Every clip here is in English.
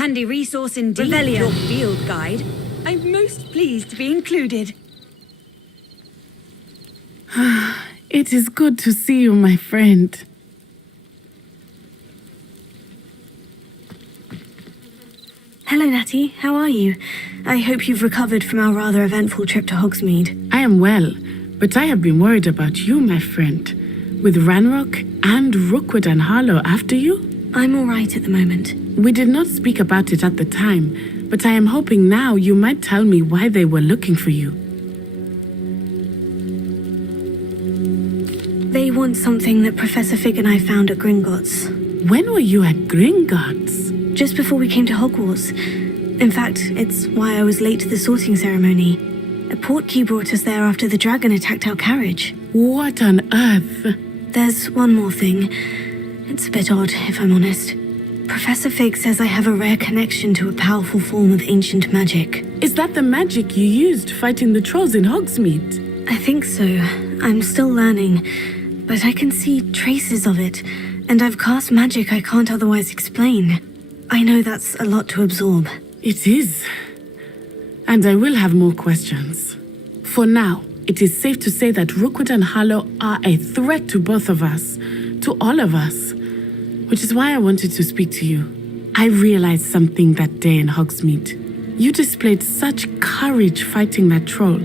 Handy resource indeed, your field guide. I'm most pleased to be included. It is good to see you, my friend. Hello, Natty. How are you? I hope you've recovered from our rather eventful trip to Hogsmeade. I am well, but I have been worried about you, my friend. With Ranrock and Rookwood and Harlow after you? I'm all right at the moment. We did not speak about it at the time, but I am hoping now you might tell me why they were looking for you. They want something that Professor Fig and I found at Gringotts. When were you at Gringotts? Just before we came to Hogwarts. In fact, it's why I was late to the sorting ceremony. A portkey brought us there after the dragon attacked our carriage. What on earth? There's one more thing. It's a bit odd, if I'm honest. Professor Fig says I have a rare connection to a powerful form of ancient magic. Is that the magic you used fighting the trolls in Hogsmeade? I think so. I'm still learning, but I can see traces of it, and I've cast magic I can't otherwise explain. I know that's a lot to absorb. It is. And I will have more questions. For now, it is safe to say that Rookwood and Harlow are a threat to both of us, to all of us, which is why I wanted to speak to you. I realized something that day in Hogsmeade. You displayed such courage fighting that troll,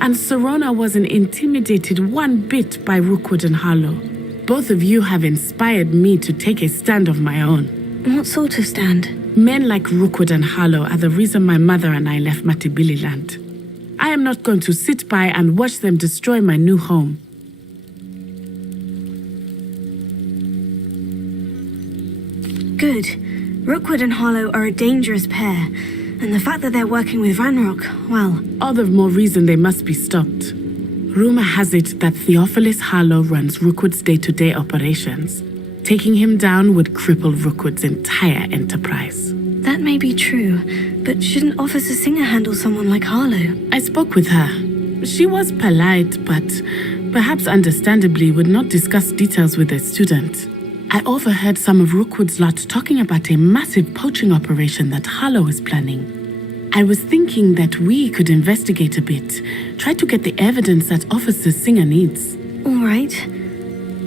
and Serona wasn't intimidated one bit by Rookwood and Harlow. Both of you have inspired me to take a stand of my own. What sort of stand? Men like Rookwood and Harlow are the reason my mother and I left Matibililand. I am not going to sit by and watch them destroy my new home. Good. Rookwood and Harlow are a dangerous pair, and the fact that they're working with Ranrock, well... All the more reason they must be stopped. Rumor has it that Theophilus Harlow runs Rookwood's day-to-day operations. Taking him down would cripple Rookwood's entire enterprise. That may be true, but shouldn't Officer Singer handle someone like Harlow? I spoke with her. She was polite, but perhaps understandably would not discuss details with a student. I overheard some of Rookwood's lot talking about a massive poaching operation that Harlow is planning. I was thinking that we could investigate a bit, try to get the evidence that Officer Singer needs. All right,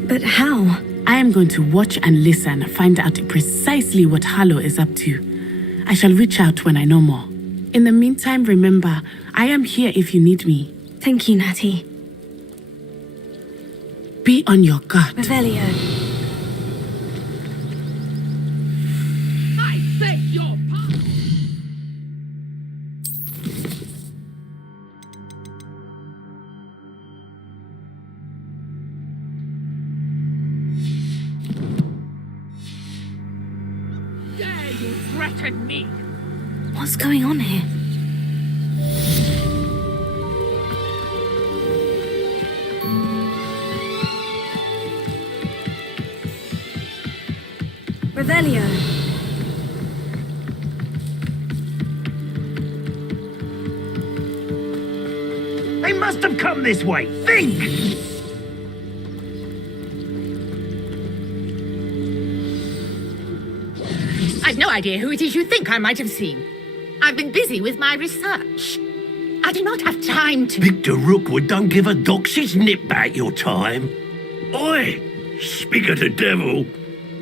but how? I am going to watch and listen, find out precisely what Harlow is up to. I shall reach out when I know more. In the meantime, remember, I am here if you need me. Thank you, Natty. Be on your guard. Revelio. I beg your pardon. Dare you threaten me? What's going on here? Revelio. They must have come this way. Think! I've no idea who it is you think I might have seen. I've been busy with my research. I do not have time to... Victor Rookwood don't give a doxy's nip back your time. Oi! Speak of the devil.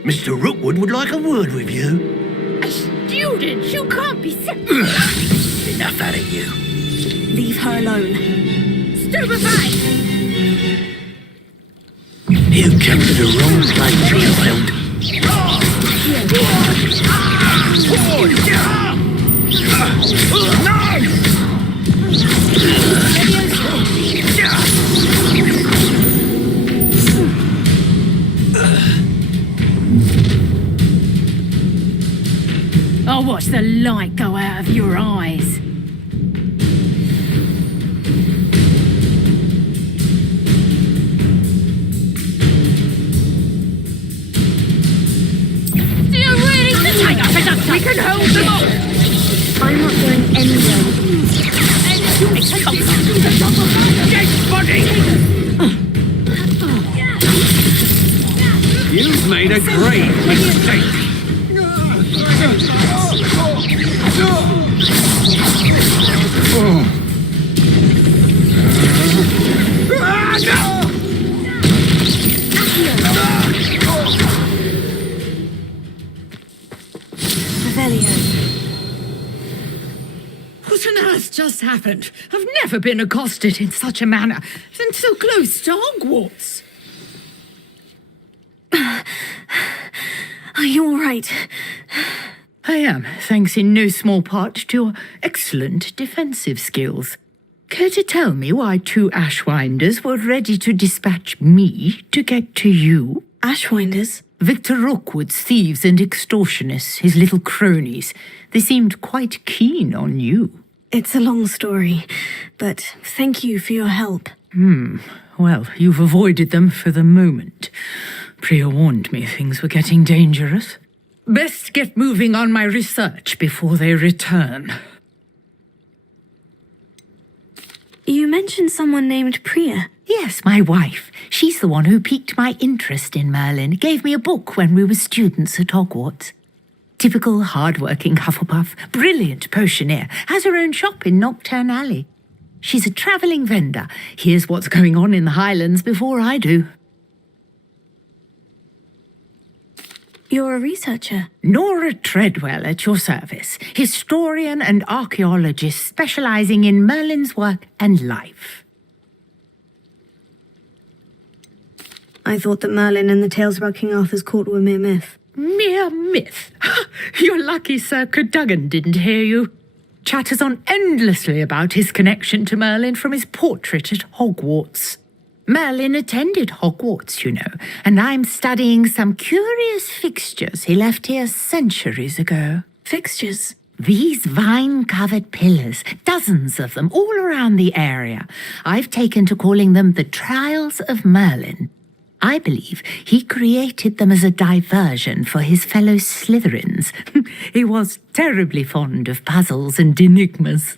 Mr. Rookwood would like a word with you. A student? You can't be sick. Enough out of you. Leave her alone. Stupefy! You came to the wrong place, child. I'll watch the light go out of your eyes. Do you really think I got enough? We can hold them off! I'm not going anywhere with you. Dead body! You've made a grave mistake. What on earth just happened? I've never been accosted in such a manner, and so close to Hogwarts. Are you all right? I am, thanks in no small part to your excellent defensive skills. Care to tell me why 2 Ashwinders were ready to dispatch me to get to you? Ashwinders? Victor Rookwood's thieves and extortionists, his little cronies. They seemed quite keen on you. It's a long story, but thank you for your help. Well, you've avoided them for the moment. Priya warned me things were getting dangerous. Best get moving on my research before they return. You mentioned someone named Priya. Yes, my wife. She's the one who piqued my interest in Merlin. Gave me a book when we were students at Hogwarts. Typical hard-working Hufflepuff, brilliant potioneer, has her own shop in Nocturne Alley. She's a travelling vendor. Hears what's going on in the Highlands before I do. You're a researcher. Nora Treadwell at your service, historian and archaeologist specialising in Merlin's work and life. I thought that Merlin and the tales about King Arthur's court were mere myth. Mere myth? You're lucky Sir Cadogan didn't hear you. Chatters on endlessly about his connection to Merlin from his portrait at Hogwarts. Merlin attended Hogwarts, you know, and I'm studying some curious fixtures he left here centuries ago. Fixtures? These vine-covered pillars, dozens of them, all around the area. I've taken to calling them the Trials of Merlin. I believe he created them as a diversion for his fellow Slytherins. He was terribly fond of puzzles and enigmas.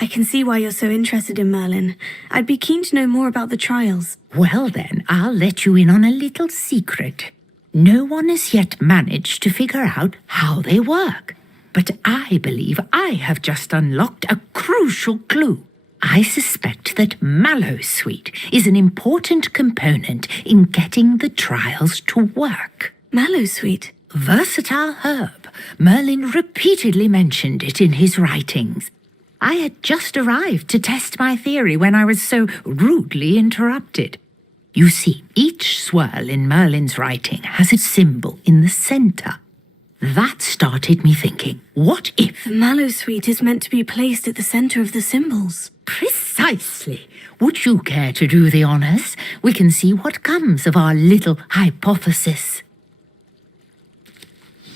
I can see why you're so interested in Merlin. I'd be keen to know more about the trials. Well then, I'll let you in on a little secret. No one has yet managed to figure out how they work. But I believe I have just unlocked a crucial clue. I suspect that Mallowsweet is an important component in getting the trials to work. Mallowsweet? Versatile herb. Merlin repeatedly mentioned it in his writings. I had just arrived to test my theory when I was so rudely interrupted. You see, each swirl in Merlin's writing has a symbol in the centre. That started me thinking, what if... The Mallowsweet is meant to be placed at the centre of the symbols. Precisely. Would you care to do the honours? We can see what comes of our little hypothesis.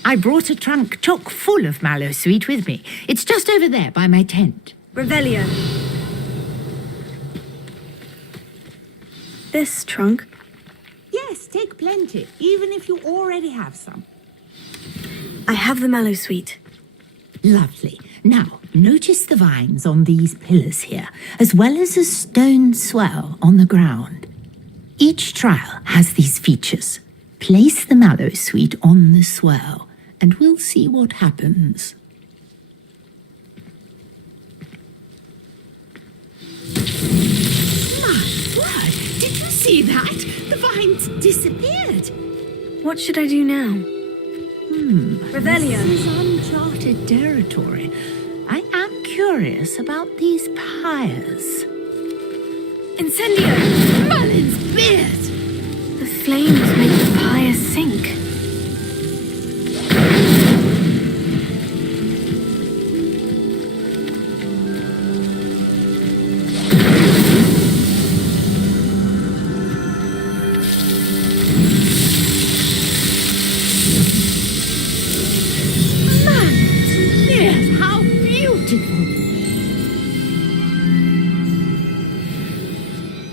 I brought a trunk chock full of Mallowsweet with me. It's just over there by my tent. Revelio. This trunk? Yes, take plenty, even if you already have some. I have the Mallowsweet. Lovely. Now, notice the vines on these pillars here, as well as a stone swell on the ground. Each trial has these features. Place the Mallowsweet on the swell, and we'll see what happens. My word! Did you see that? The vines disappeared. What should I do now? Revelio. This is uncharted territory. I am curious about these pyres. Incendio. Merlin's beard! The flames make the pyre sink.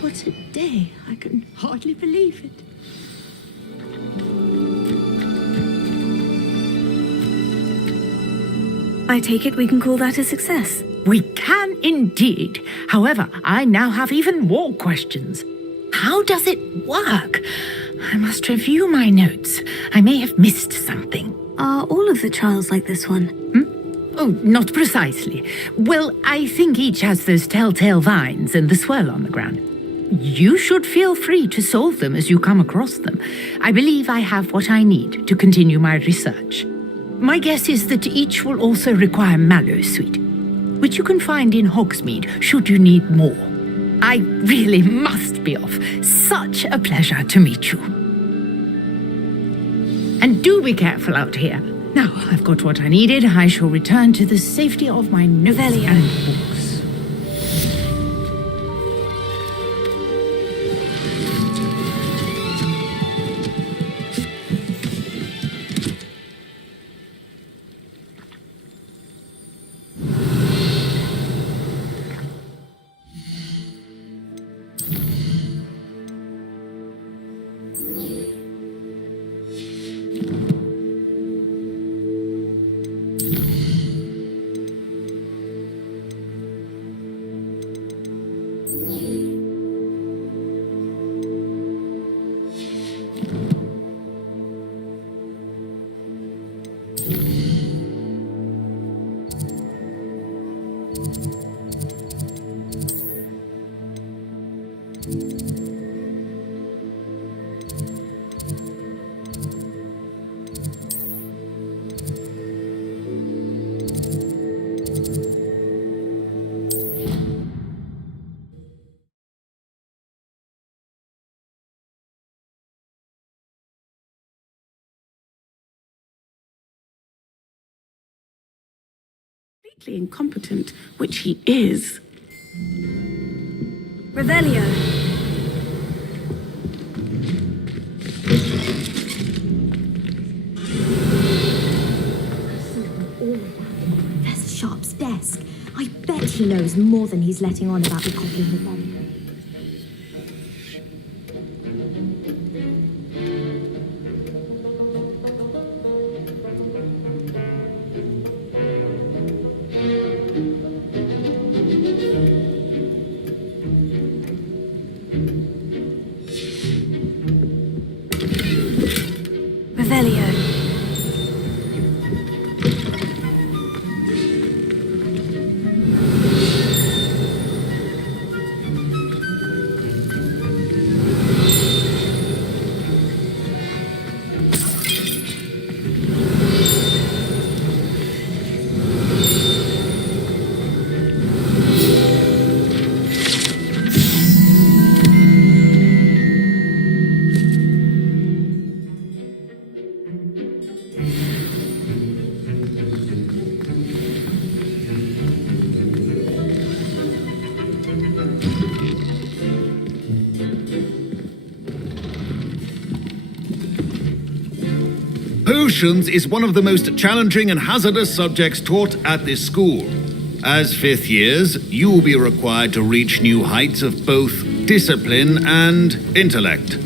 What a day. I can hardly believe it. I take it we can call that a success. We can indeed. However, I now have even more questions. How does it work? I must review my notes. I may have missed something. Are all of the trials like this one? Oh, not precisely. Well, I think each has those telltale vines and the swirl on the ground. You should feel free to solve them as you come across them. I believe I have what I need to continue my research. My guess is that each will also require Mallowsweet, which you can find in Hogsmeade should you need more. I really must be off. Such a pleasure to meet you. And do be careful out here. Now I've got what I needed. I shall return to the safety of my notes and books. Completely incompetent, which he is. Revelio. There's Sharp's desk. I bet he knows more than he's letting on about the copy in the bed. Revelio. Potions is one of the most challenging and hazardous subjects taught at this school. As fifth years, you will be required to reach new heights of both discipline and intellect.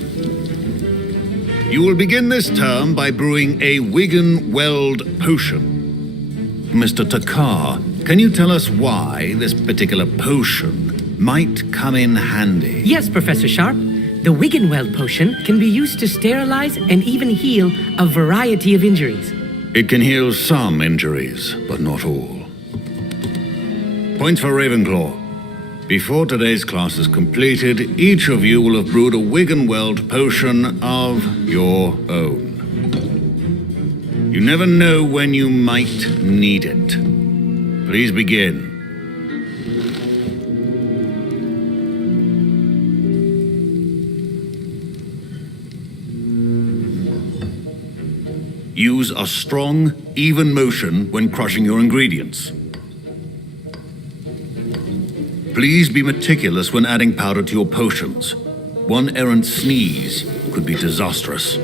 You will begin this term by brewing a Wiggenweld potion. Mr. Takar, can you tell us why this particular potion might come in handy? Yes, Professor Sharp. The Wiggenweld potion can be used to sterilize and even heal a variety of injuries. It can heal some injuries, but not all. Points for Ravenclaw. Before today's class is completed, each of you will have brewed a Wiggenweld potion of your own. You never know when you might need it. Please begin. Use a strong, even motion when crushing your ingredients. Please be meticulous when adding powder to your potions. One errant sneeze could be disastrous.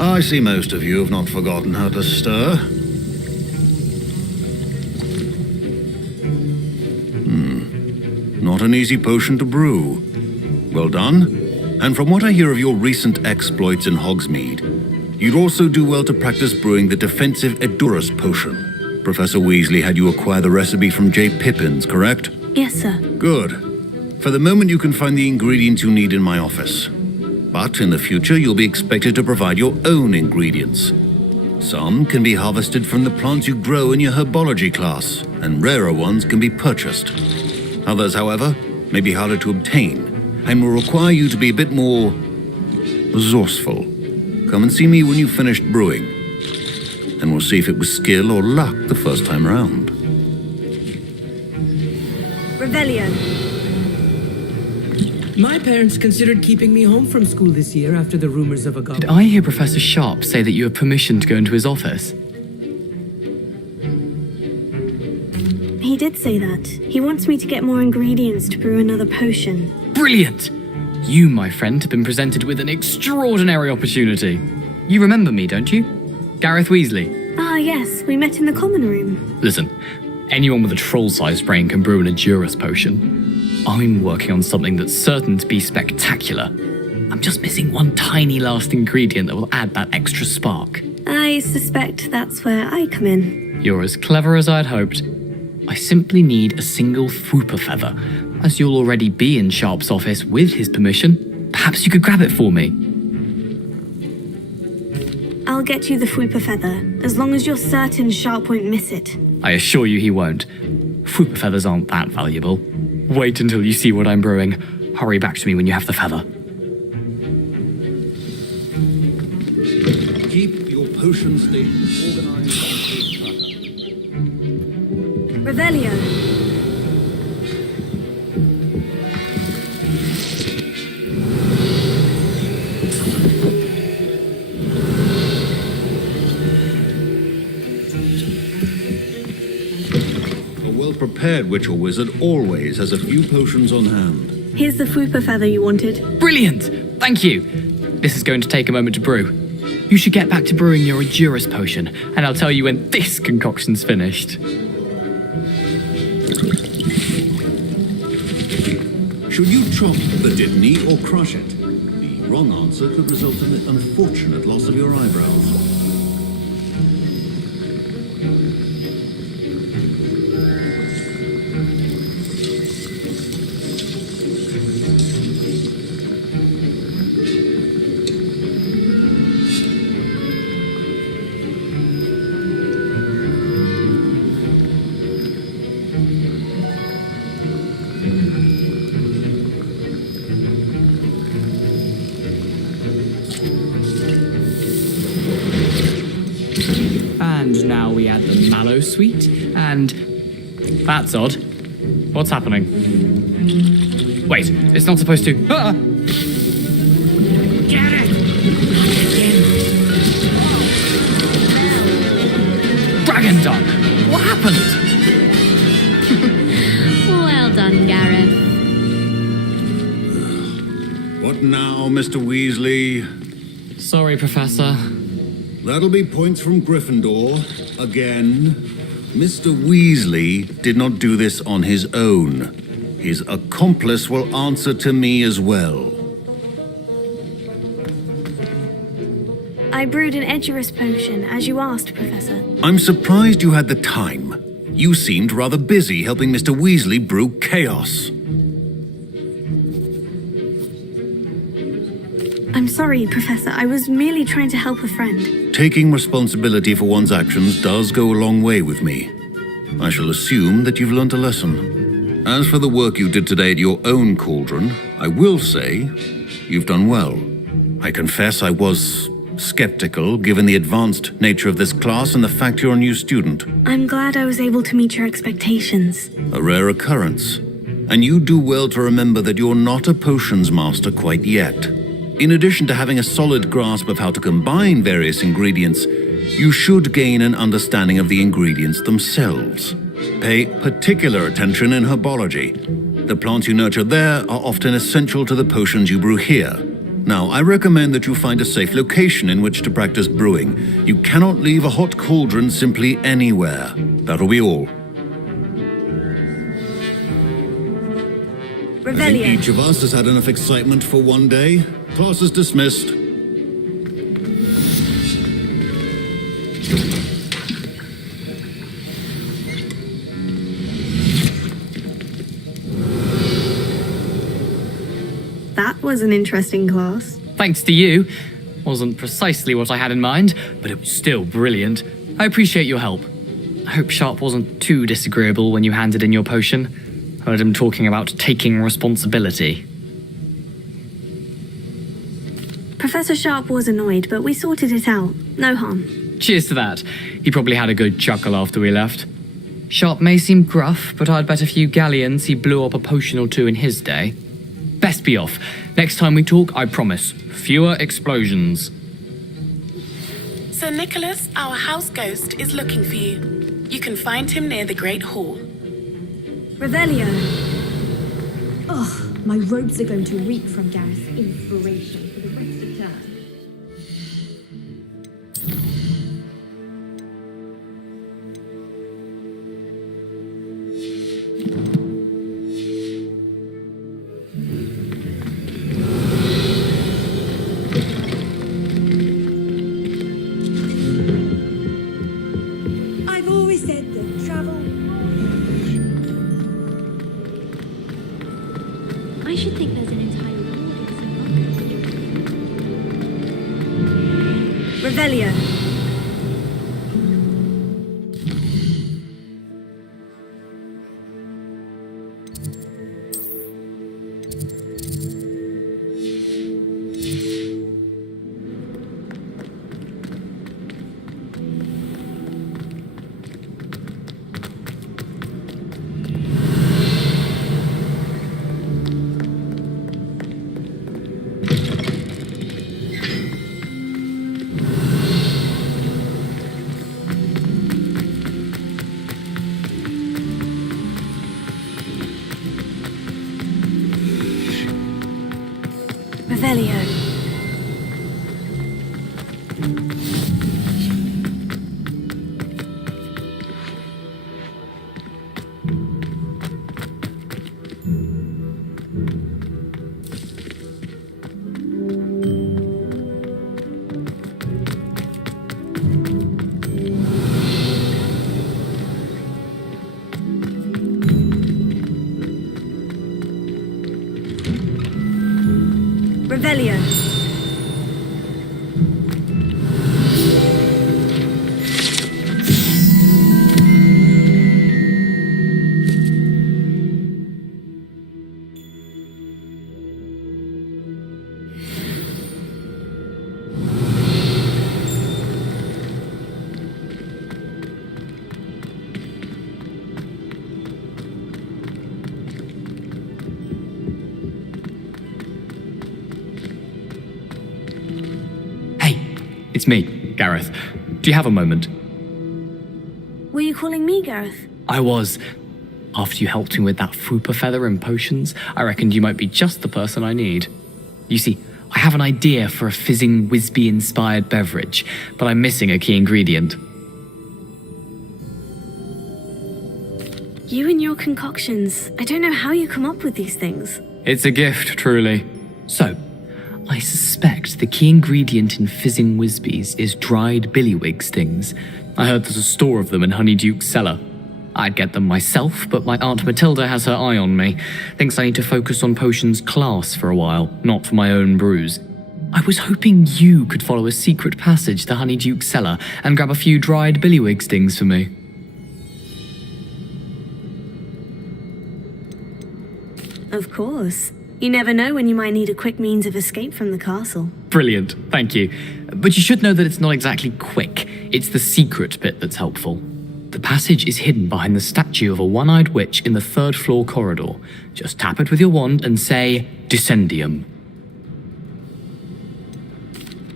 I see most of you have not forgotten how to stir. Not an easy potion to brew. Well done. And from what I hear of your recent exploits in Hogsmeade, you'd also do well to practice brewing the defensive Edurus potion. Professor Weasley had you acquire the recipe from J. Pippins, correct? Yes, sir. Good. For the moment, you can find the ingredients you need in my office. But in the future, you'll be expected to provide your own ingredients. Some can be harvested from the plants you grow in your herbology class, and rarer ones can be purchased. Others, however, may be harder to obtain, and will require you to be a bit more resourceful. Come and see me when you've finished brewing, and we'll see if it was skill or luck the first time round. Revelio. My parents considered keeping me home from school this year after the rumors of Uagadou. Did I hear Professor Sharp say that you have permission to go into his office? He did say that. He wants me to get more ingredients to brew another potion. Brilliant! You, my friend, have been presented with an extraordinary opportunity. You remember me, don't you? Gareth Weasley. Ah, yes, we met in the common room. Listen, anyone with a troll-sized brain can brew an Edurus potion. I'm working on something that's certain to be spectacular. I'm just missing one tiny last ingredient that will add that extra spark. I suspect that's where I come in. You're as clever as I'd hoped. I simply need a single Fwooper feather. As you'll already be in Sharp's office with his permission, perhaps you could grab it for me. I'll get you the Fwooper feather, as long as you're certain Sharp won't miss it. I assure you he won't. Fwooper feathers aren't that valuable. Wait until you see what I'm brewing. Hurry back to me when you have the feather. Keep your potion stations organized on a tracker. Revelio. Prepared witch or wizard always has a few potions on hand. Here's the Fwooper feather you wanted. Brilliant! Thank you! This is going to take a moment to brew. You should get back to brewing your Edurus potion, and I'll tell you when this concoction's finished. Should you chop the Dittany or crush it? The wrong answer could result in the unfortunate loss of your eyebrows. And now we add the mallow sweet, and... That's odd. What's happening? Wait, it's not supposed to... Ah! Get it! Dragon Dung! What happened? Well done, Gareth. What now, Mr. Weasley? Sorry, Professor. That'll be points from Gryffindor. Again. Mr. Weasley did not do this on his own. His accomplice will answer to me as well. I brewed an Edurus potion, as you asked, Professor. I'm surprised you had the time. You seemed rather busy helping Mr. Weasley brew chaos. I'm sorry, Professor. I was merely trying to help a friend. Taking responsibility for one's actions does go a long way with me. I shall assume that you've learnt a lesson. As for the work you did today at your own cauldron, I will say you've done well. I confess I was skeptical given the advanced nature of this class and the fact you're a new student. I'm glad I was able to meet your expectations. A rare occurrence. And you do well to remember that you're not a potions master quite yet. In addition to having a solid grasp of how to combine various ingredients, you should gain an understanding of the ingredients themselves. Pay particular attention in herbology. The plants you nurture there are often essential to the potions you brew here. Now, I recommend that you find a safe location in which to practice brewing. You cannot leave a hot cauldron simply anywhere. That'll be all. I think Revelio. each of us has had enough excitement for one day. Class is dismissed. That was an interesting class. Thanks to you. Wasn't precisely what I had in mind, but it was still brilliant. I appreciate your help. I hope Sharp wasn't too disagreeable when you handed in your potion. Heard him talking about taking responsibility. Professor Sharp was annoyed, but we sorted it out. No harm. Cheers to that. He probably had a good chuckle after we left. Sharp may seem gruff, but I'd bet a few galleons he blew up a potion or two in his day. Best be off. Next time we talk, I promise, fewer explosions. Sir Nicholas, our house ghost, is looking for you. You can find him near the Great Hall. Revelio. Ugh, my robes are going to reek from Gareth's inspiration for the rest of term. I've always said that travel. I should think there's an entire ward in Revelio. Revelio. Revelio. It's me, Gareth. Do you have a moment? Were you calling me Gareth? I was. After you helped me with that Fupa feather and potions, I reckoned you might be just the person I need. You see, I have an idea for a fizzing Wisby-inspired beverage, but I'm missing a key ingredient. You and your concoctions. I don't know how you come up with these things. It's a gift, truly. So, I suspect the key ingredient in fizzing Wisbies is dried billywig stings. I heard there's a store of them in Honeyduke's cellar. I'd get them myself, but my Aunt Matilda has her eye on me. Thinks I need to focus on potions class for a while, not for my own brews. I was hoping you could follow a secret passage to Honeyduke's cellar and grab a few dried billywig stings for me. Of course. You never know when you might need a quick means of escape from the castle. Brilliant, thank you. But you should know that it's not exactly quick. It's the secret bit that's helpful. The passage is hidden behind the statue of a one-eyed witch in the third floor corridor. Just tap it with your wand and say, Dissending.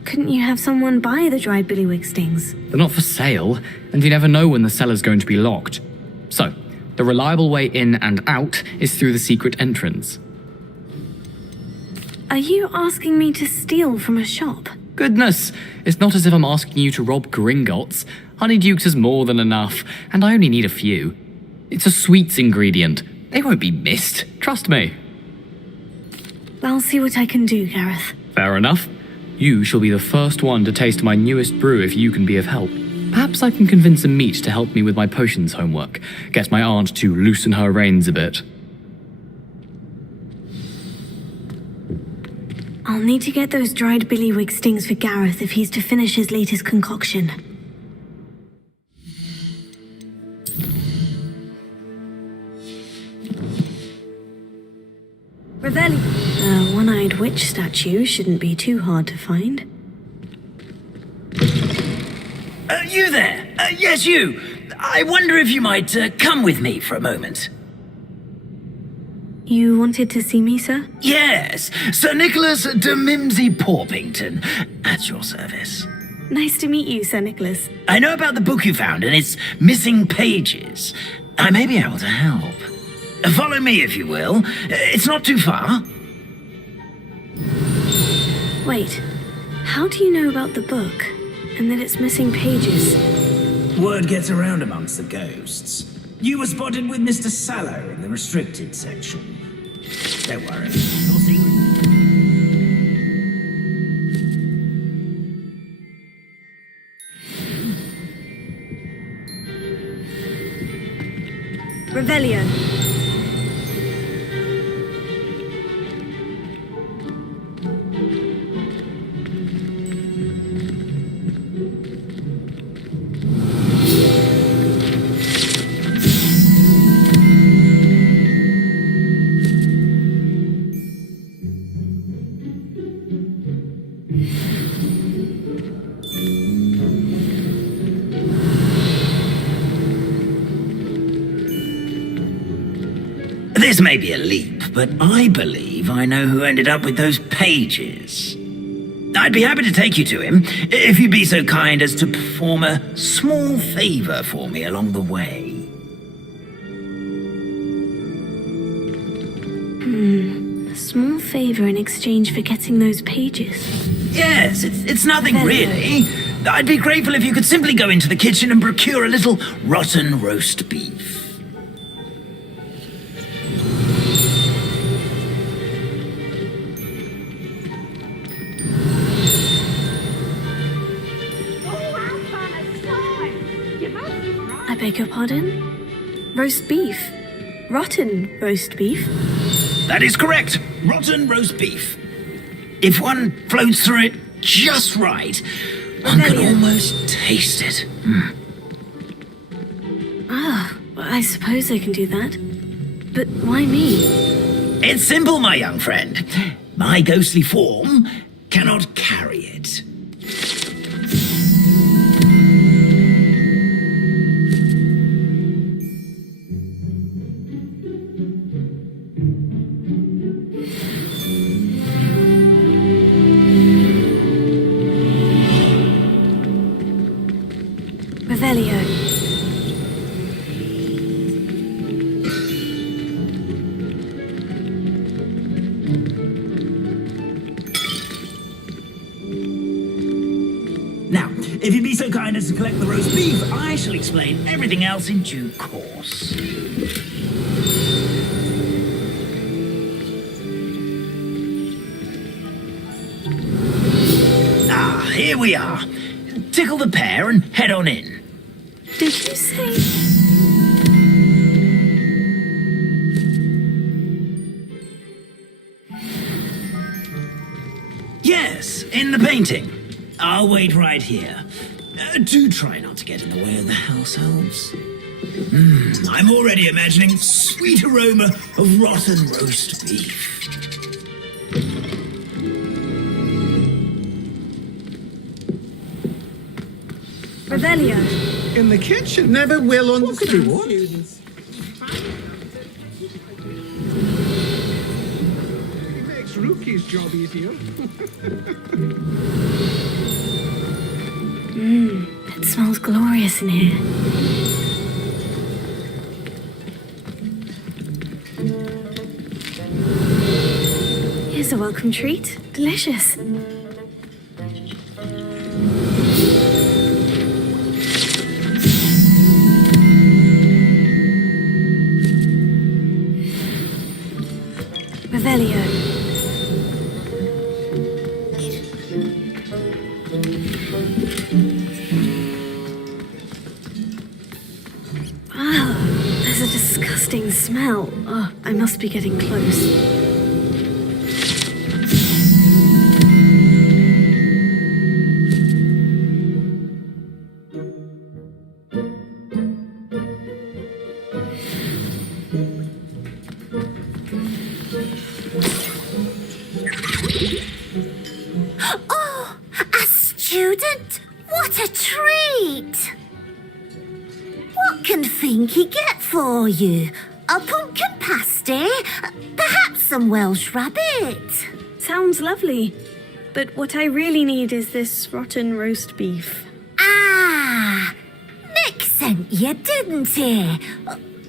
Couldn't you have someone buy the dried billywig stings? They're not for sale, and you never know when the cellar's going to be locked. So, the reliable way in and out is through the secret entrance. Are you asking me to steal from a shop? Goodness, it's not as if I'm asking you to rob Gringotts. Honeyduke's is more than enough, and I only need a few. It's a sweets ingredient. They won't be missed, trust me. I'll see what I can do, Gareth. Fair enough. You shall be the first one to taste my newest brew if you can be of help. Perhaps I can convince a meat to help me with my potions homework. Get my aunt to loosen her reins a bit. I'll need to get those dried billywig stings for Gareth if he's to finish his latest concoction. Revelli. A one-eyed witch statue shouldn't be too hard to find. You there? Yes, you. I wonder if you might come with me for a moment. You wanted to see me, sir? Yes, Sir Nicholas de Mimsy Porpington, at your service. Nice to meet you, Sir Nicholas. I know about the book you found and its missing pages. I may be able to help. Follow me, if you will. It's not too far. Wait, how do you know about the book? And that it's missing pages? Word gets around amongst the ghosts. You were spotted with Mr. Sallow in the restricted section. Don't worry, your secret. Revelio. This may be a leap, but I believe I know who ended up with those pages. I'd be happy to take you to him, if you'd be so kind as to perform a small favor for me along the way. A small favor in exchange for getting those pages. Yes, it's nothing Very really. I'd be grateful if you could simply go into the kitchen and procure a little rotten roast beef. I beg your pardon? Roast beef? Rotten roast beef? That is correct. Rotten roast beef. If one floats through it just right, one can almost taste it. I suppose I can do that. But why me? It's simple, my young friend. My ghostly form cannot carry it. Revelio. Now, if you'd be so kind as to collect the roast beef, I shall explain everything else in due course. Ah, here we are. Tickle the pear and head on in. Did you say... Yes, in the painting. I'll wait right here. Do try not to get in the way of the house elves. I'm already imagining sweet aroma of rotten roast beef. Revelio. In the kitchen. Never will understand. Students. It makes Rookie's job easier. It smells glorious in here. Here's a welcome treat. Delicious. Revelio. smell. Oh, I must be getting close. Oh, a student? What a treat! What can Finky get for you? A pumpkin pasty? Perhaps some Welsh rabbit? Sounds lovely. But what I really need is this rotten roast beef. Ah! Nick sent you, didn't he?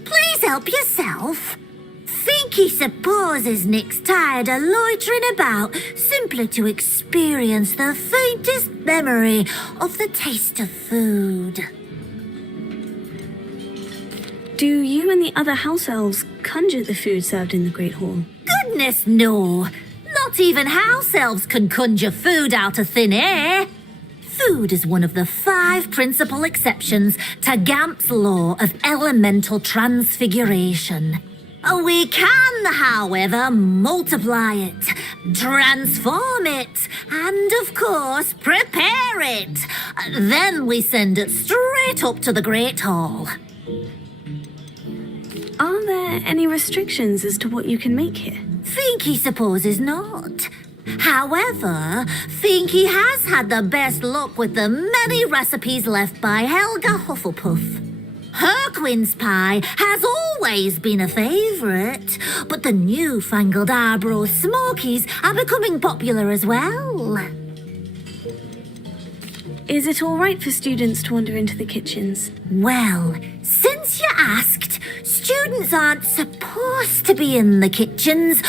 Please help yourself. Finky supposes Nick's tired of loitering about simply to experience the faintest memory of the taste of food. Do you and the other house elves conjure the food served in the Great Hall? Goodness, no. Not even house elves can conjure food out of thin air. Food is one of the 5 principal exceptions to Gamp's law of elemental transfiguration. We can, however, multiply it, transform it, and, of course, prepare it. Then we send it straight up to the Great Hall. Are there any restrictions as to what you can make here? Finky supposes not. However, Finky has had the best luck with the many recipes left by Helga Hufflepuff. Her quince pie has always been a favourite, but the newfangled Arbroath Smokies are becoming popular as well. Is it all right for students to wander into the kitchens? Well, since you asked, students aren't supposed to be in the kitchens,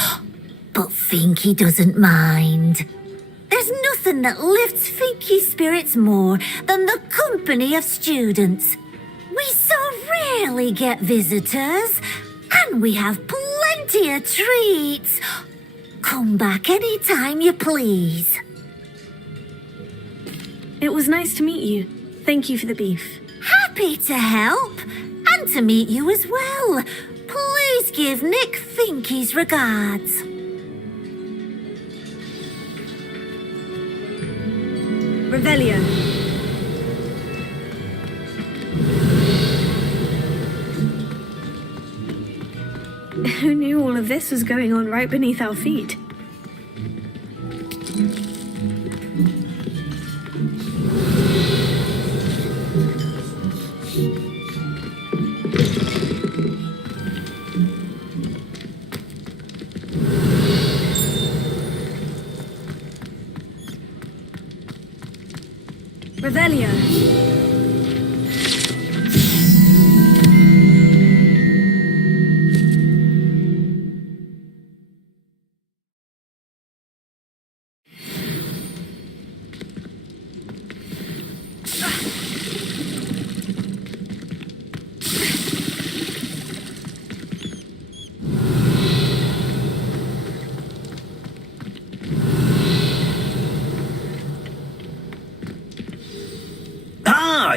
but Finky doesn't mind. There's nothing that lifts Finky's spirits more than the company of students. We so rarely get visitors, and we have plenty of treats. Come back any time you please. It was nice to meet you. Thank you for the beef. Happy to help, and to meet you as well. Please give Nick Finky's regards. Revelio. Who knew all of this was going on right beneath our feet? Revelio.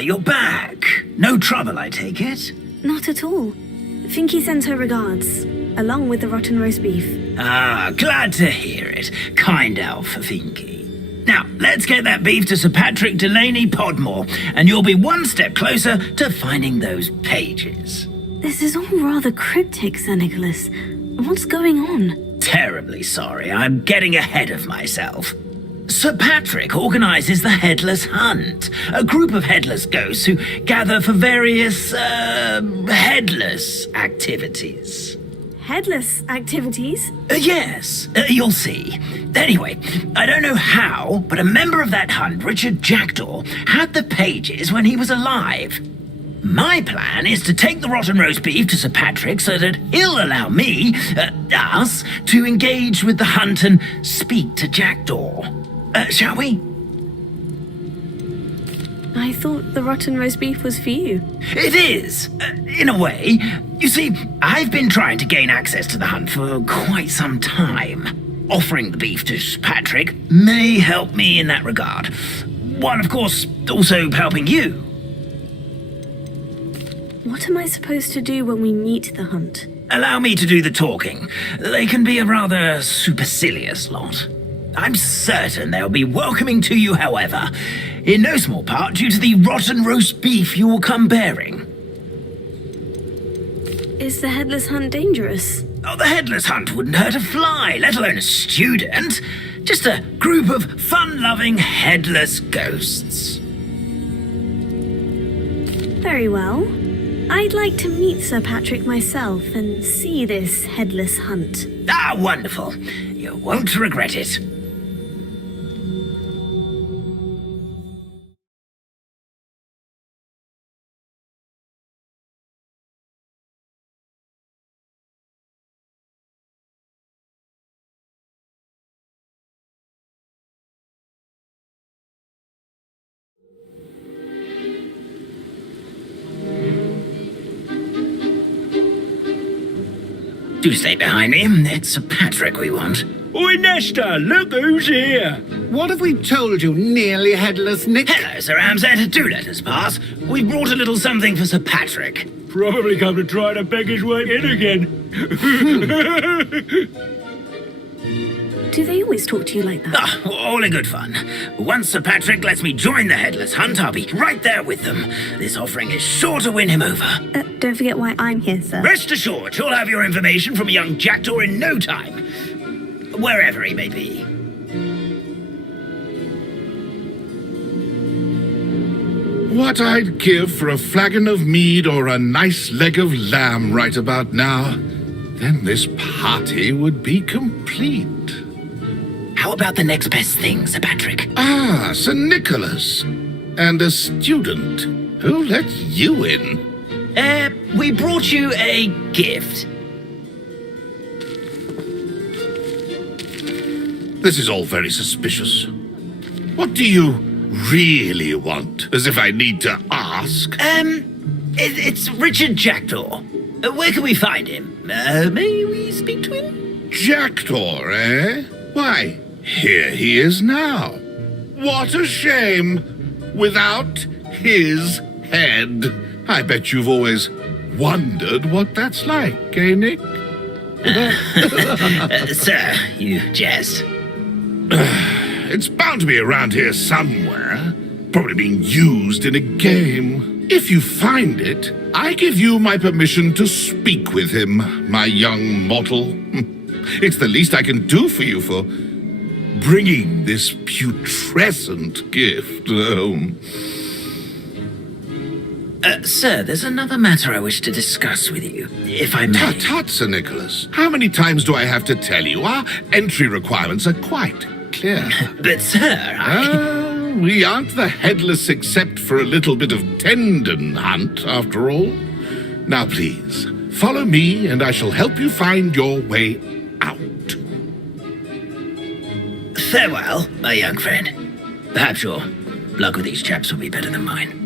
You're back. No trouble, I take it? Not at all. Finky sends her regards, along with the rotten roast beef. Ah, glad to hear it. Kind elf, Finky. Now, let's get that beef to Sir Patrick Delaney Podmore, and you'll be one step closer to finding those pages. This is all rather cryptic, Sir Nicholas. What's going on? Terribly sorry, I'm getting ahead of myself. Sir Patrick organises the Headless Hunt, a group of headless ghosts who gather for various, headless activities. Headless activities? Yes, you'll see. Anyway, I don't know how, but a member of that hunt, Richard Jackdaw, had the pages when he was alive. My plan is to take the rotten roast beef to Sir Patrick so that he'll allow me, us, to engage with the hunt and speak to Jackdaw. Shall we? I thought the rotten roast beef was for you. It is, in a way. You see, I've been trying to gain access to the hunt for quite some time. Offering the beef to Patrick may help me in that regard. While, of course, also helping you. What am I supposed to do when we meet the hunt? Allow me to do the talking. They can be a rather supercilious lot. I'm certain they'll be welcoming to you, however, in no small part due to the rotten roast beef you will come bearing. Is the Headless Hunt dangerous? Oh, the Headless Hunt wouldn't hurt a fly, let alone a student. Just a group of fun-loving headless ghosts. Very well. I'd like to meet Sir Patrick myself and see this Headless Hunt. Ah, wonderful. You won't regret it. Do stay behind me. It's Sir Patrick we want. Oi, Nesta, look who's here. What have we told you, nearly headless Nick? Hello, Sir Ramsay. Do let us pass. We brought a little something for Sir Patrick. Probably come to try to beg his way in again. Do they always talk to you like that? Ah, all in good fun. Once Sir Patrick lets me join the Headless Hunt, I'll be right there with them. This offering is sure to win him over. Don't forget why I'm here, sir. Rest assured, you'll have your information from young Jackdaw in no time. Wherever he may be. What I'd give for a flagon of mead or a nice leg of lamb right about now. Then this party would be complete. How about the next best thing, Sir Patrick? Ah, Sir Nicholas. And a student. Who let you in? We brought you a gift. This is all very suspicious. What do you really want? As if I need to ask. It's Richard Jackdaw. Where can we find him? May we speak to him? Jackdaw, eh? Why, here he is now. What a shame. Without his head. I bet you've always wondered what that's like, eh, Nick? Sir, you jest. It's bound to be around here somewhere. Probably being used in a game. If you find it, I give you my permission to speak with him, my young mortal. It's the least I can do for you for bringing this putrescent gift home. Sir, there's another matter I wish to discuss with you, if I may. Tut, tut, Sir Nicholas. How many times do I have to tell you? Our entry requirements are quite clear. But, sir, we aren't the Headless except for a little bit of tendon hunt, after all. Now, please, follow me and I shall help you find your way out. Farewell, my young friend. Perhaps your luck with these chaps will be better than mine.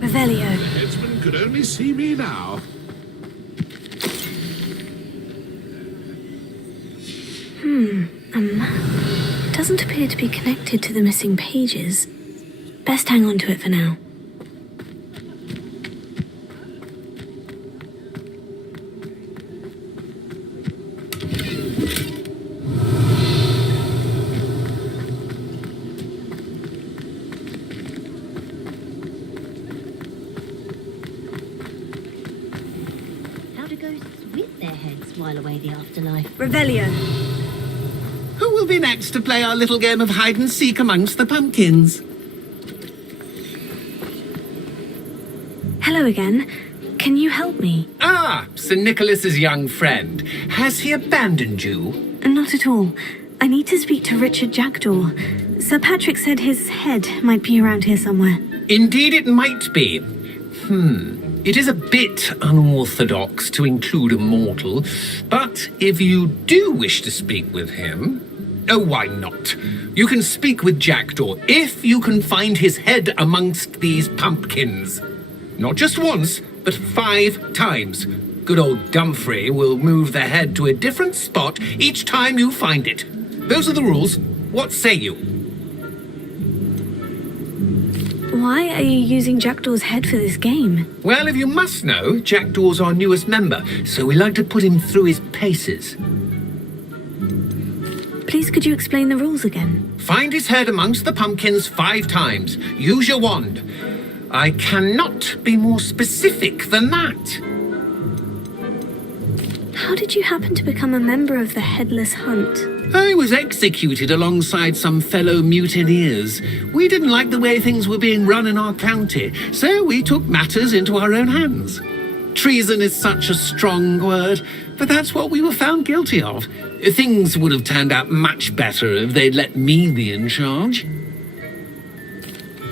Revelio. Headsman could only see me now. Doesn't appear to be connected to the missing pages. Best hang on to it for now. How do ghosts with their heads while away the afterlife? Revelio. Who will be next to play our little game of hide and seek amongst the pumpkins? Hello again. Can you help me? Ah, Sir Nicholas's young friend. Has he abandoned you? Not at all. I need to speak to Richard Jackdaw. Sir Patrick said his head might be around here somewhere. Indeed it might be. It is a bit unorthodox to include a mortal, but if you do wish to speak with him... Oh, why not? You can speak with Jackdaw if you can find his head amongst these pumpkins. Not just once, but 5 times. Good old Dumfrey will move the head to a different spot each time you find it. Those are the rules. What say you? Why are you using Jackdaw's head for this game? Well, if you must know, Jackdaw's our newest member, so we like to put him through his paces. Please could you explain the rules again? Find his head amongst the pumpkins 5 times. Use your wand. I cannot be more specific than that. How did you happen to become a member of the Headless Hunt? I was executed alongside some fellow mutineers. We didn't like the way things were being run in our county, so we took matters into our own hands. Treason is such a strong word, but that's what we were found guilty of. Things would have turned out much better if they'd let me be in charge.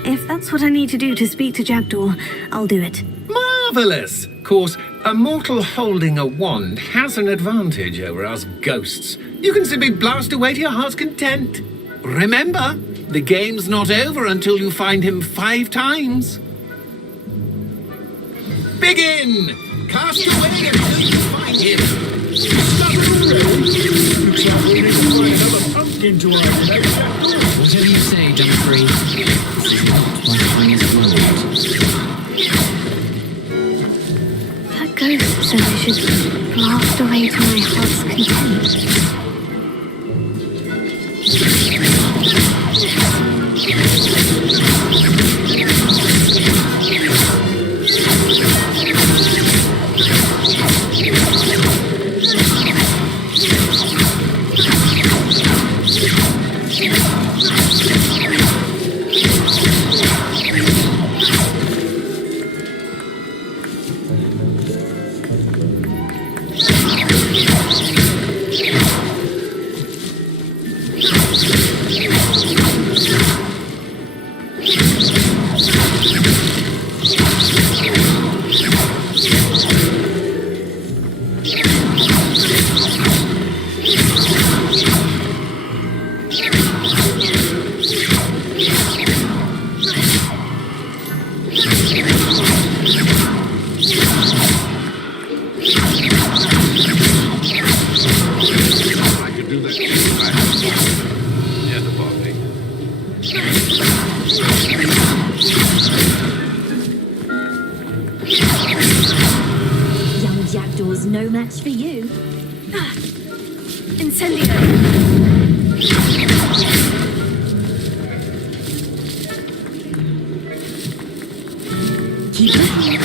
If that's what I need to do to speak to Jackdaw, I'll do it. Marvellous! Of course, a mortal holding a wand has an advantage over us ghosts. You can simply blast away to your heart's content. Remember, the game's not over until you find him 5 times. Begin! Cast away until you find him. Whatever you say, Dumfrey. This is not my finest moment. That ghost said I should blast away to my heart's content. Young Jackdaw's no match for you. Incendio! Keep looking.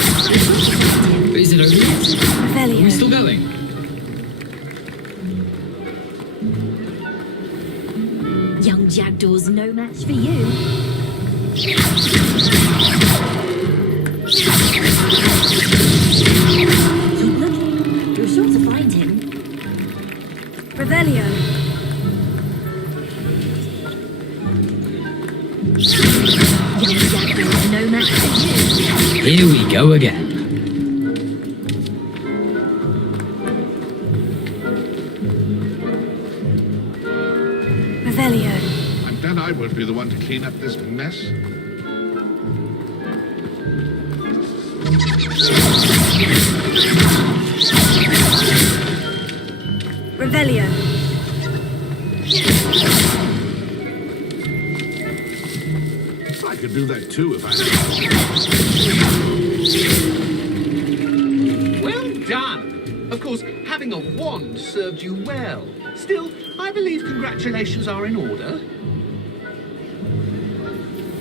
Is it over yet? Revelio. Are we still going? Young Jackdaw's no match for you. Keep looking. You're sure to find him. Revelio. Young Jackdaw's no match for you. Here we go again. Revelio. I'm glad I won't be the one to clean up this mess. Revelio. I could do that too if I had. Well done! Of course, having a wand served you well. Still, I believe congratulations are in order.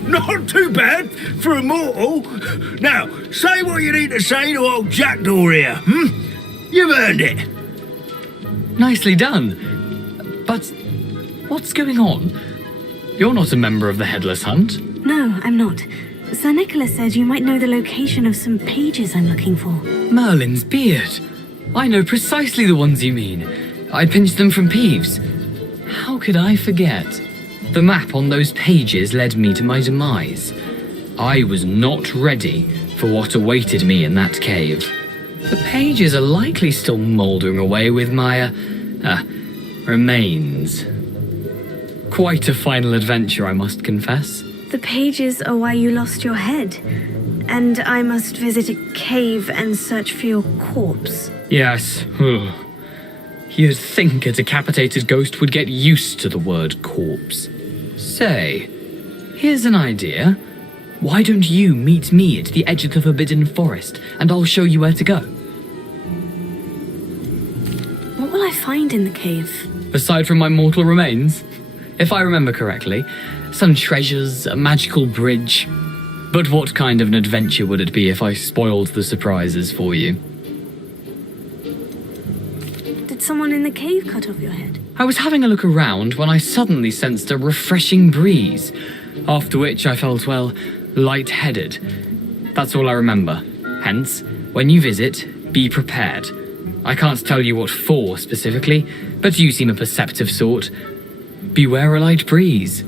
Not too bad for a mortal. Now, say what you need to say to old Jackdaw here, You've earned it. Nicely done. But what's going on? You're not a member of the Headless Hunt. No, I'm not. Sir Nicholas said you might know the location of some pages I'm looking for. Merlin's beard. I know precisely the ones you mean. I pinched them from Peeves. How could I forget? The map on those pages led me to my demise. I was not ready for what awaited me in that cave. The pages are likely still mouldering away with my, remains. Quite a final adventure, I must confess. The pages are why you lost your head. And I must visit a cave and search for your corpse. Yes. You'd think a decapitated ghost would get used to the word corpse. Say, here's an idea. Why don't you meet me at the edge of the Forbidden Forest, and I'll show you where to go? What will I find in the cave? Aside from my mortal remains? If I remember correctly, some treasures, a magical bridge. But what kind of an adventure would it be if I spoiled the surprises for you? Did someone in the cave cut off your head? I was having a look around when I suddenly sensed a refreshing breeze, after which I felt, well, lightheaded. That's all I remember. Hence, when you visit, be prepared. I can't tell you what for specifically, but you seem a perceptive sort. Beware a light breeze.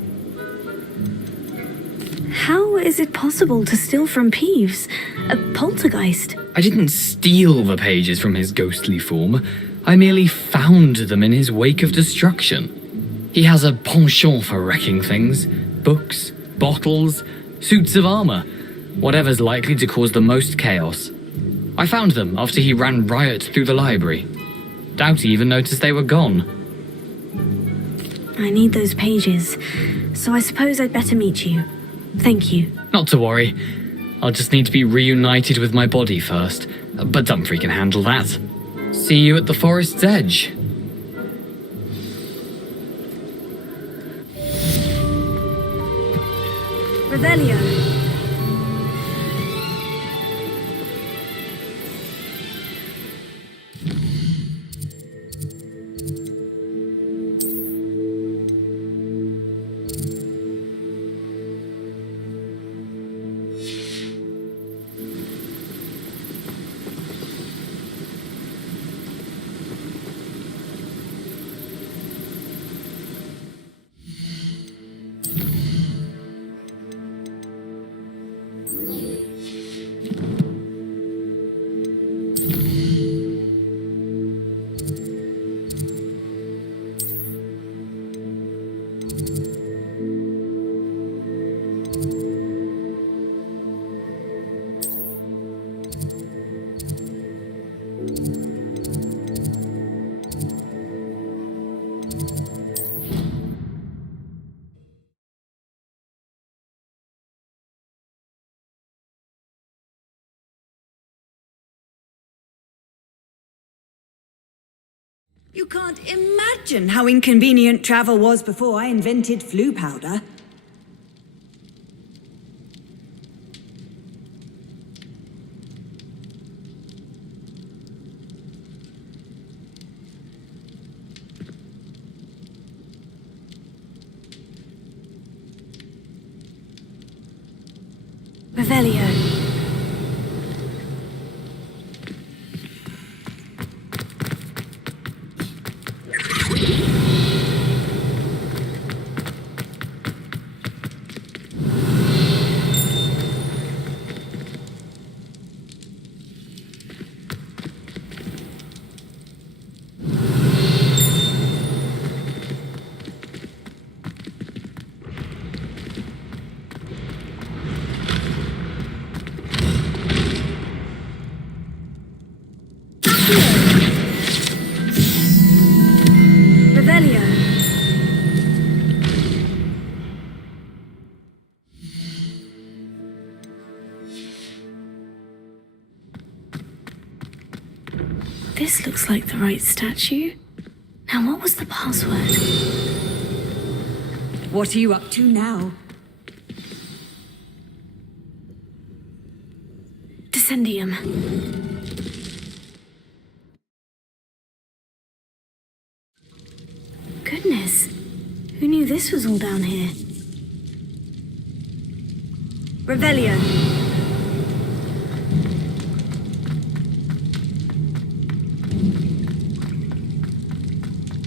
How is it possible to steal from Peeves? A poltergeist? I didn't steal the pages from his ghostly form. I merely found them in his wake of destruction. He has a penchant for wrecking things. Books, bottles, suits of armor. Whatever's likely to cause the most chaos. I found them after he ran riot through the library. Doubt he even noticed they were gone. I need those pages, so I suppose I'd better meet you. Thank you. Not to worry. I'll just need to be reunited with my body first. But Dumfries can handle that. See you at the forest's edge. Revelio. You can't imagine how inconvenient travel was before I invented flu powder. Revelio. This looks like the right statue. Now, what was the password? What are you up to now? Dissending. Goodness, who knew this was all down here? Revelio.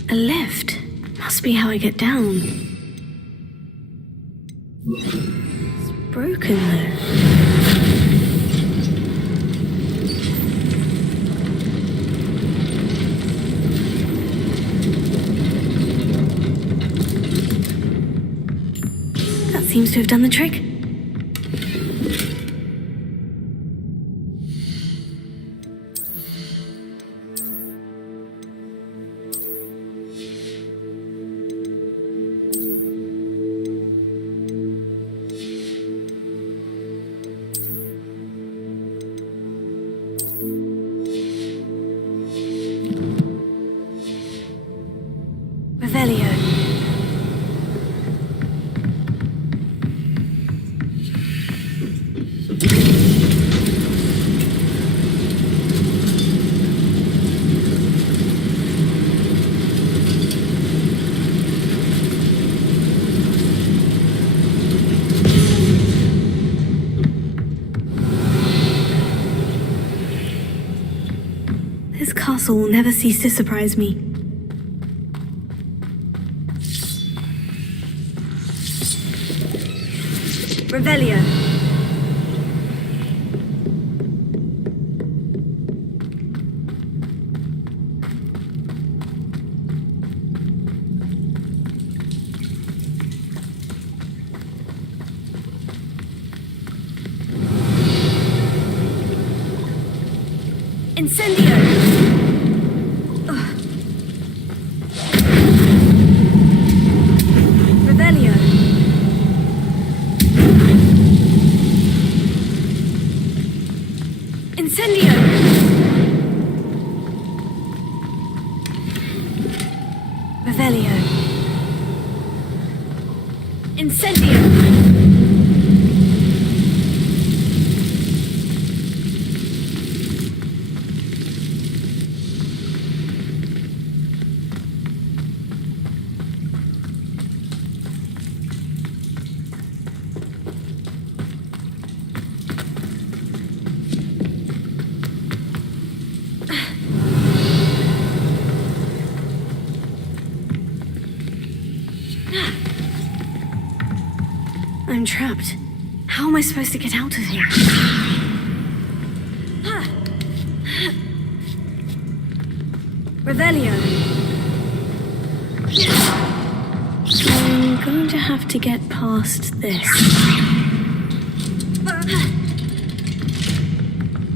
A lift. Must be how I get down. It's broken though. That seems to have done the trick. This castle will never cease to surprise me. Revelio. Incendio! Revelio! Incendio! Revelio! Incendio! I'm trapped. How am I supposed to get out of here? Revelio. I'm going to have to get past this.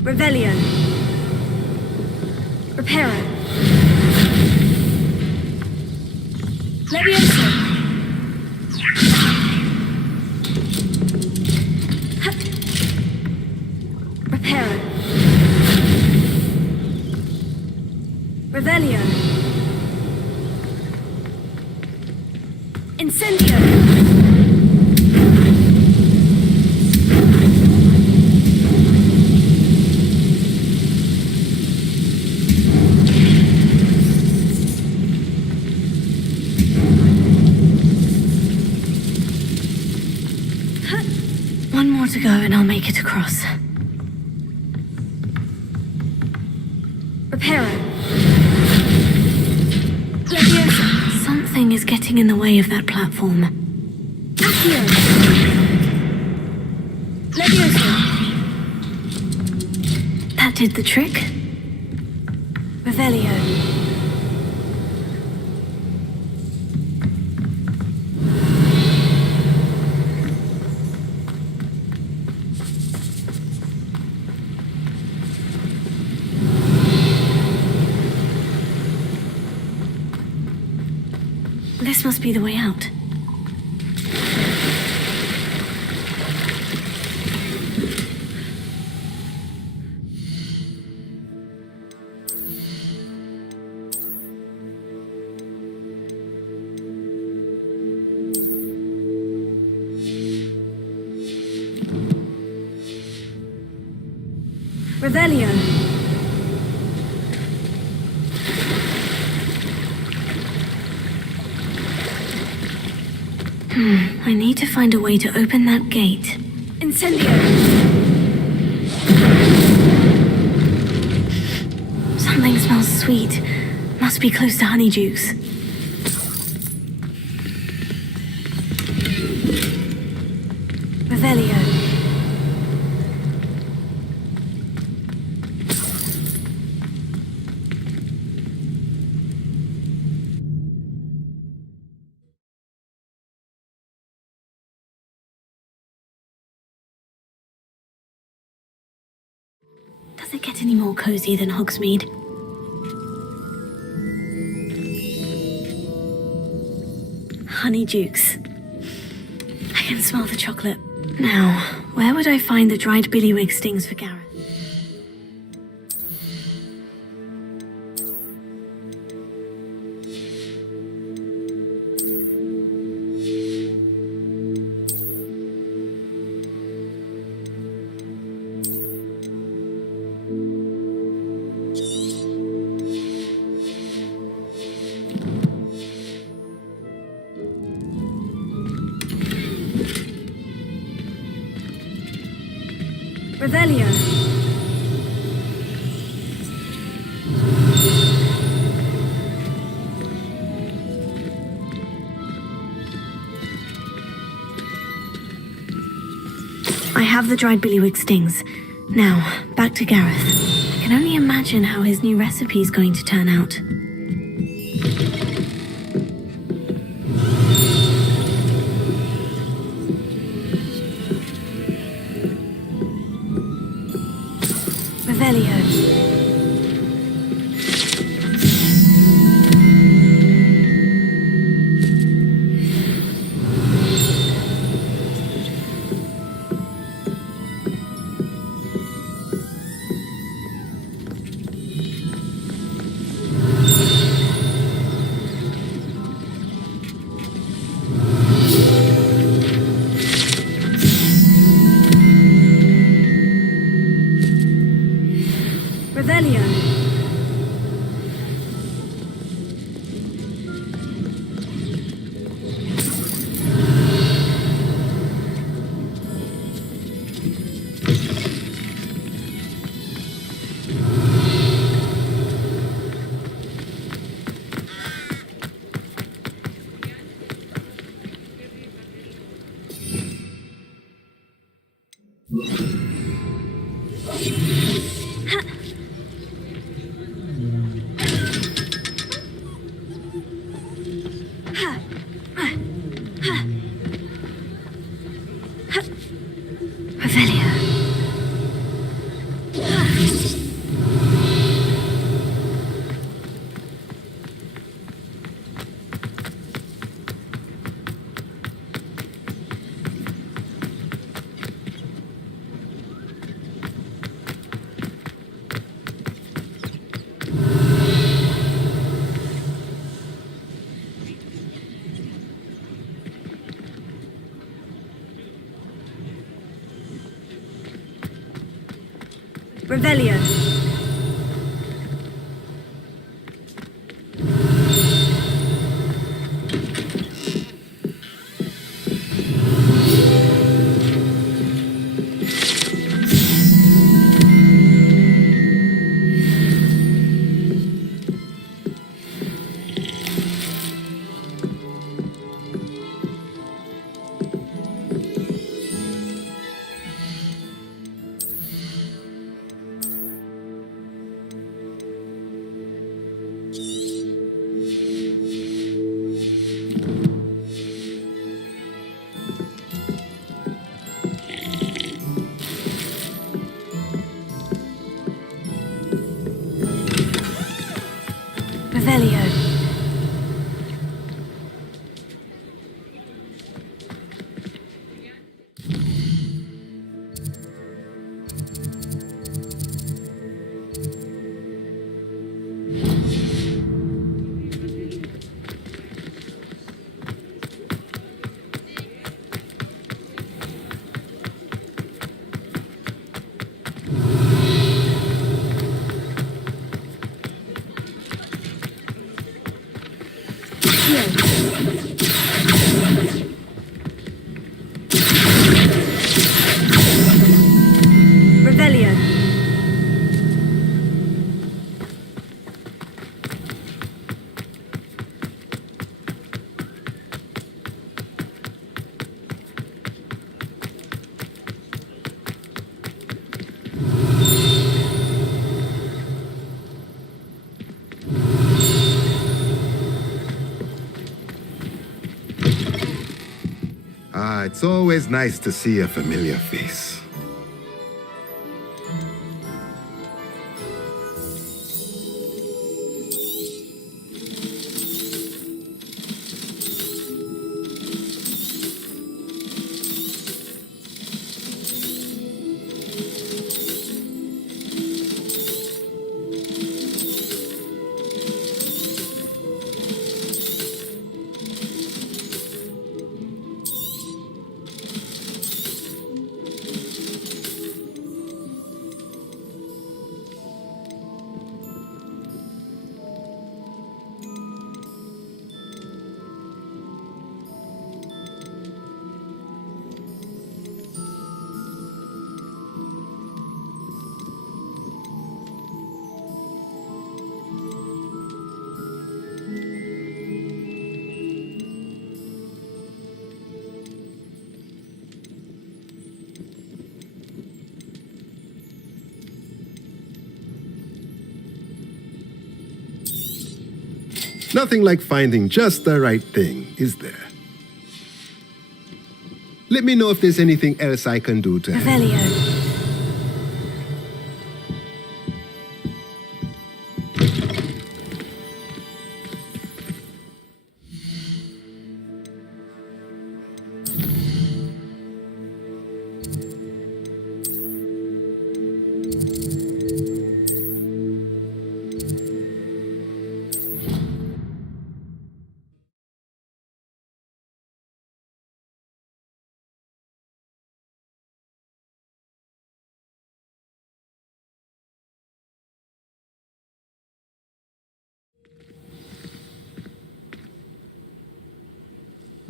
Revelio. Reparo. Levioso. Reparo. Revelio. Incendio. One more to go and I'll make it across. Reparo. Something is getting in the way of that platform. Accio. Levioso. That did the trick. Revelio. This must be the way out. Revelio. I need to find a way to open that gate. Incendio. Something smells sweet. Must be close to Honeydukes. Revelio. Does it get any more cozy than Hogsmeade? Honeydukes. I can smell the chocolate. Now, where would I find the dried billywig stings for Gareth? Revelio. have the dried billywig stings. Now, back to Gareth. I can only imagine how his new recipe is going to turn out. Revelio. Revelio. It's always nice to see a familiar face. Nothing like finding just the right thing, is there? Let me know if there's anything else I can do to help. Revelio.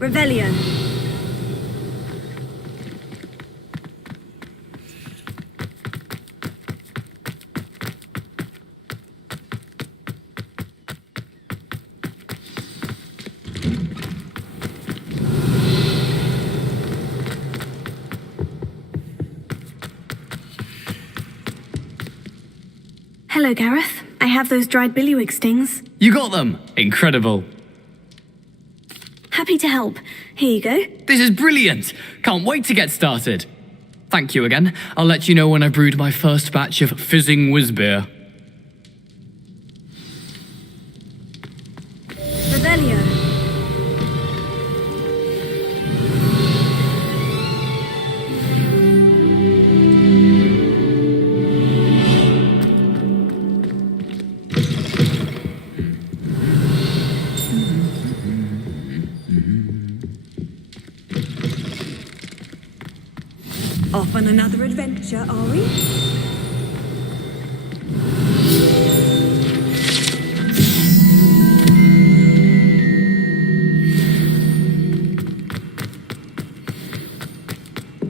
Revelio. Hello, Gareth. I have those dried billywig stings. You got them! Incredible. Happy to help. Here you go. This is brilliant! Can't wait to get started. Thank you again. I'll let you know when I brewed my first batch of fizzing whiz-beer. Revelio. Off on another adventure, are we?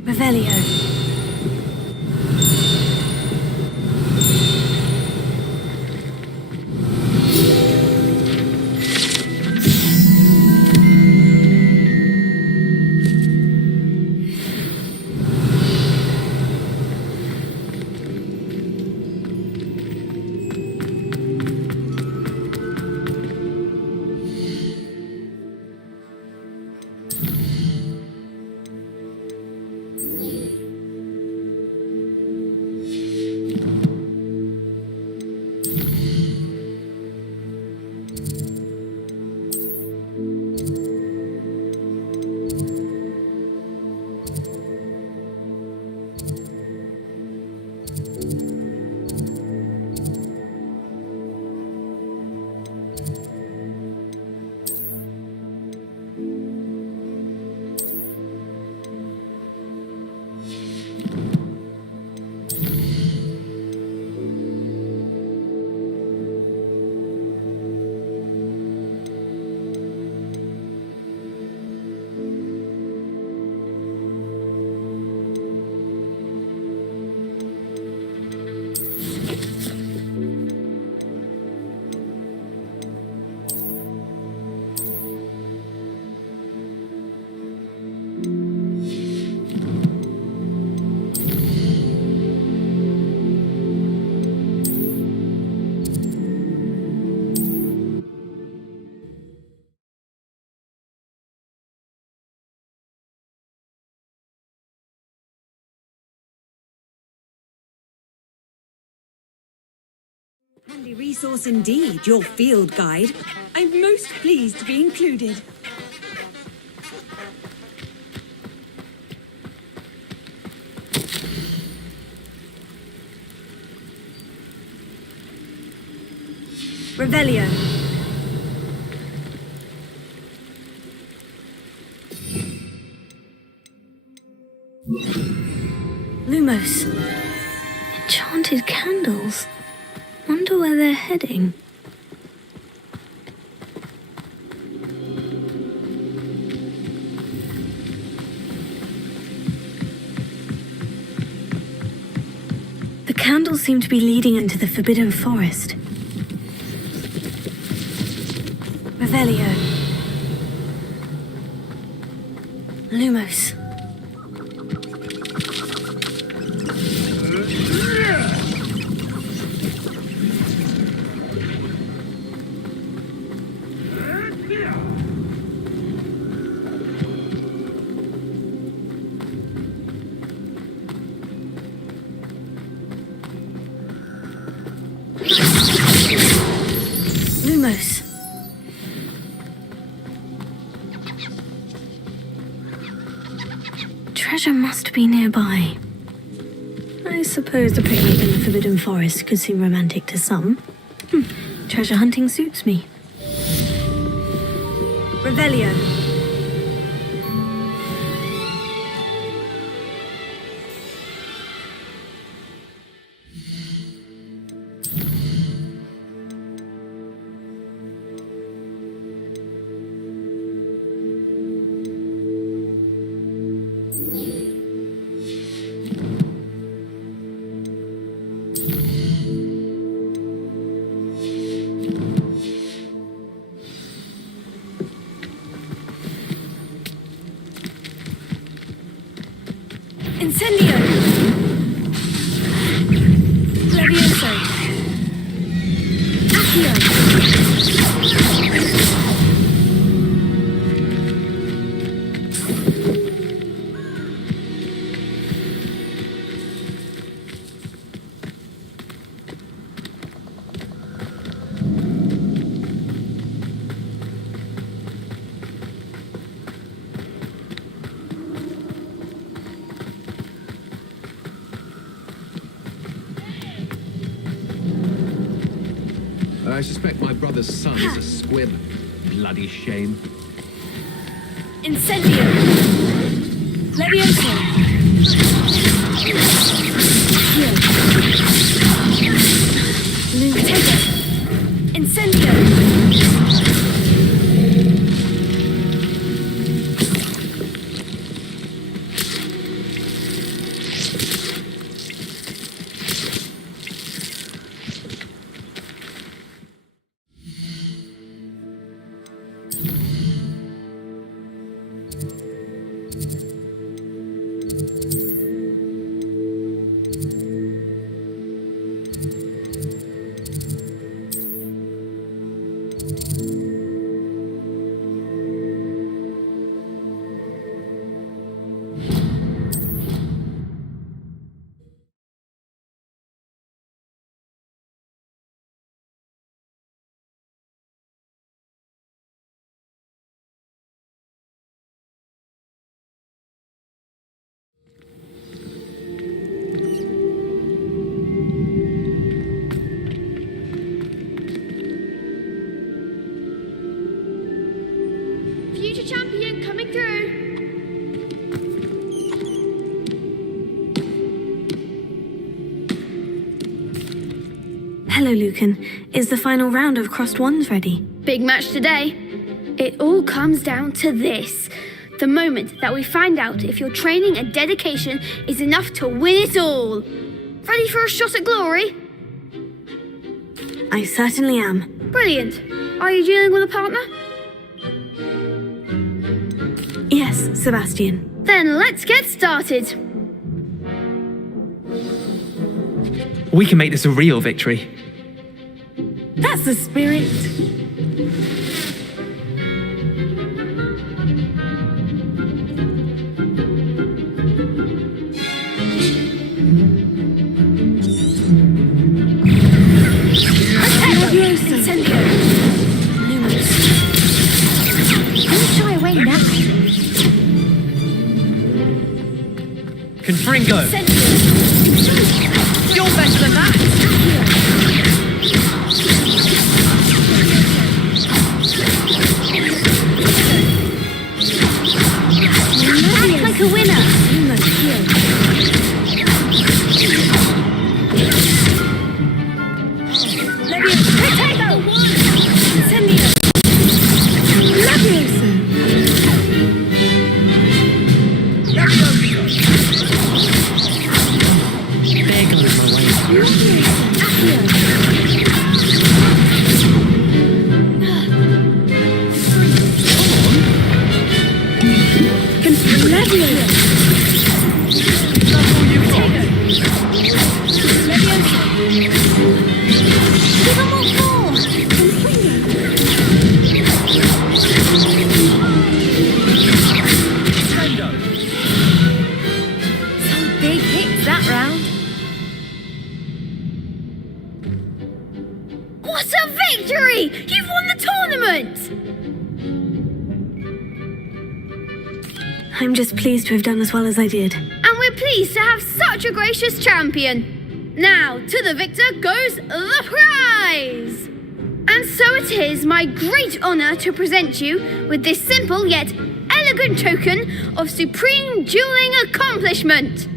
Revelio. Handy resource indeed, your field guide. I'm most pleased to be included. Revelio. Lumos. Enchanted candles. Wonder where they're heading. The candles seem to be leading into the Forbidden Forest. Revelio. Lumos. Lumos. Treasure must be nearby. I suppose a picnic in the Forbidden Forest could seem romantic to some. Treasure hunting suits me. Revelio. Incendio! Levioso! Accio! I suspect my brother's son is a squib. Bloody shame. Incendio! Levioso! Potato! Incendio! Future champion coming through. Hello, Lucan. Is the final round of Crossed Wands ready? Big match today. It all comes down to this. The moment that we find out if your training and dedication is enough to win it all. Ready for a shot at glory? I certainly am. Brilliant. Are you dealing with a partner? Yes, Sebastian. Then let's get started. We can make this a real victory. That's the spirit. Confringo! You're better than that! Act like a winner! Potato! Incendio! Levioso! What a victory! You've won the tournament! I'm just pleased to have done as well as I did. And we're pleased to have such a gracious champion. Now, to the victor goes the prize! And so it is my great honour to present you with this simple yet elegant token of supreme dueling accomplishment.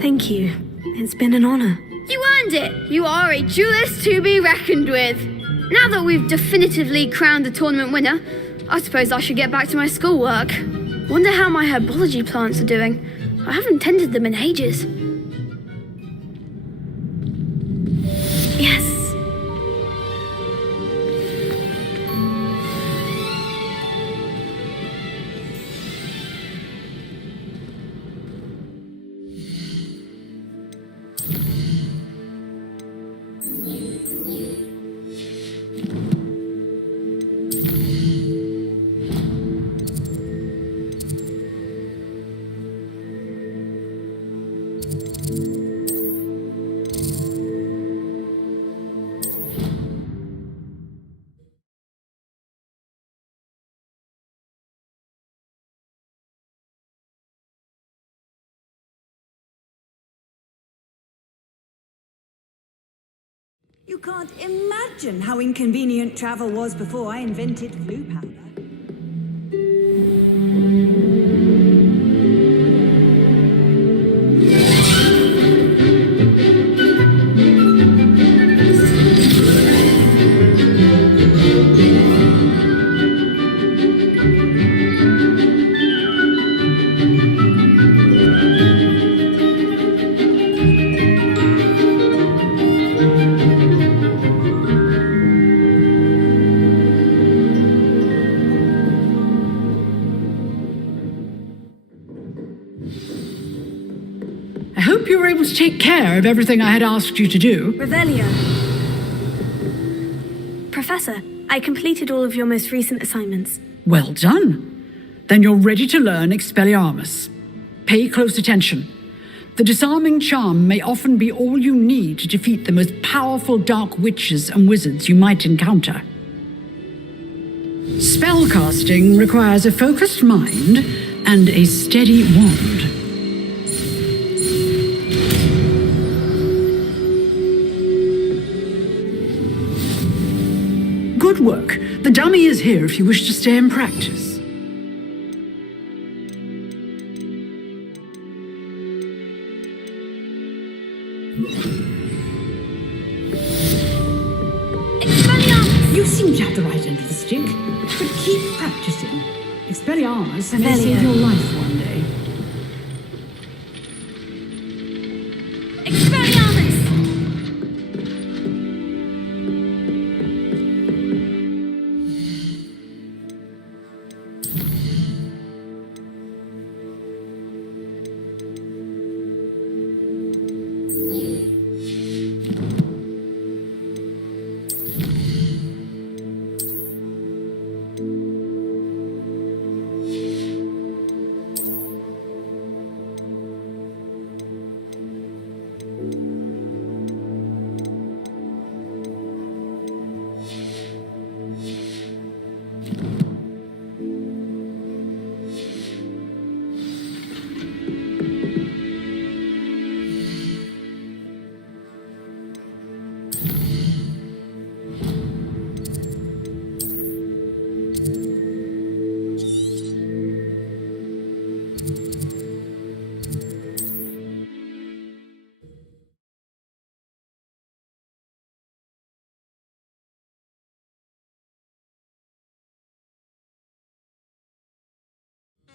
Thank you. It's been an honour. You earned it. You are a duelist to be reckoned with. Now that we've definitively crowned the tournament winner, I suppose I should get back to my schoolwork. Wonder how my herbology plants are doing. I haven't tended them in ages. Yes. You can't imagine how inconvenient travel was before I invented flu powder. To take care of everything I had asked you to do. Revelio. Professor, I completed all of your most recent assignments. Well done. Then you're ready to learn Expelliarmus. Pay close attention. The disarming charm may often be all you need to defeat the most powerful dark witches and wizards you might encounter. Spellcasting requires a focused mind and a steady wand. Good work. The dummy is here if you wish to stay and practice. Expelliarmus! You seem to have the right end of the stick, but keep practicing. Expelliarmus may save your life one day. Expelliarmus!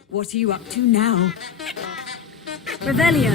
What are you up to now? Revelio.